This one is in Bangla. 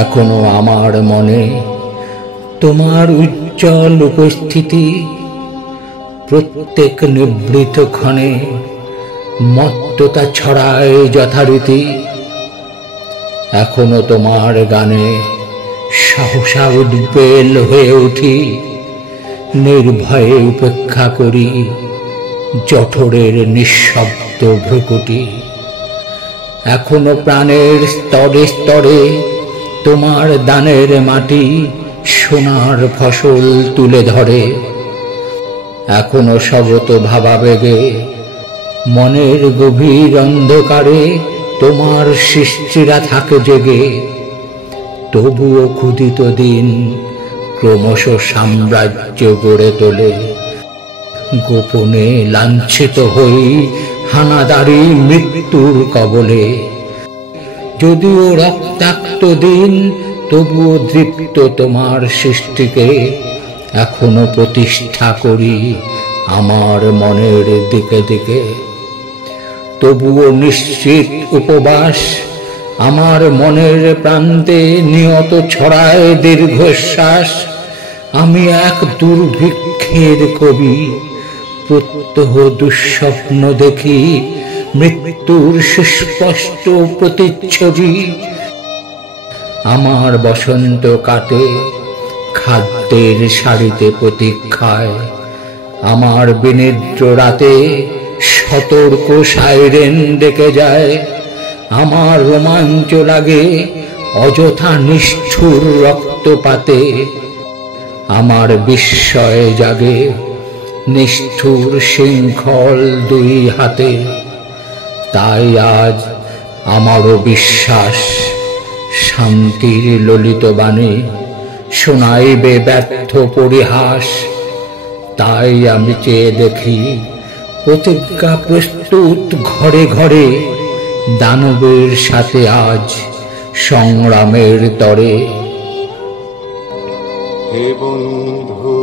এখনো আমার মনে তোমার উজ্জ্বল উপস্থিতি, প্রত্যেক নিভৃত ক্ষণে মত্ততা ছড়ায় যথারীতি। এখনো তোমার গানে সহসা উদ্বেল হয়ে উঠি, নির্ভয়ে উপেক্ষা করি জঠরের নিঃশব্দ ভ্রুকুটি। এখনো প্রাণের স্তরে স্তরে তোমার দানের মাটি সোনার ফসল তুলে ধরে। এখনো স্বগত ভাবাবেগে মনের গভীর অন্ধকারে তোমার সৃষ্টিরা থাকে জেগে। তবুও ক্ষুধিত দিন ক্রমশ সাম্রাজ্য গড়ে তোলে, গোপনে লাঞ্ছিত হই হানাদারি মৃত্যুর কবলে। যদিও রক্তাক্ত দিন তবুও দৃপ্ত তোমার সৃষ্টিকে এখনো প্রতিষ্ঠা করি আমার মনের দিকে দিকে। তবুও নিশ্চিত উপবাস আমার মনের প্রান্তে নিয়ত ছড়ায় দীর্ঘশ্বাস। আমি এক দুর্ভিক্ষের কবি, প্রত্যহ দুঃস্বপ্ন দেখি মৃত্যুর সুস্পষ্ট প্রতিচ্ছবি। আমার বসন্ত কাটে খাদ্যের সারিতে প্রতীক্ষায়, আমার বিনিদ্র রাতে সতর্ক সাইরেন ডেকে যায়। আমার রোমাঞ্চ লাগে অযথা নিষ্ঠুর রক্তপাতে, আমার বিস্ময় জাগে নিষ্ঠুর শৃঙ্খল দুই হাতে। তাই আজ আমারও বিশ্বাস শান্তির ললিত বাণী শোনাইবে ব্যর্থ পরিহাস। তাই আমি চেয়ে দেখি প্রতিজ্ঞা প্রস্তুত ঘরে ঘরে, দানবের সাথে আজ সংগ্রামের তরে। হে বন্ধু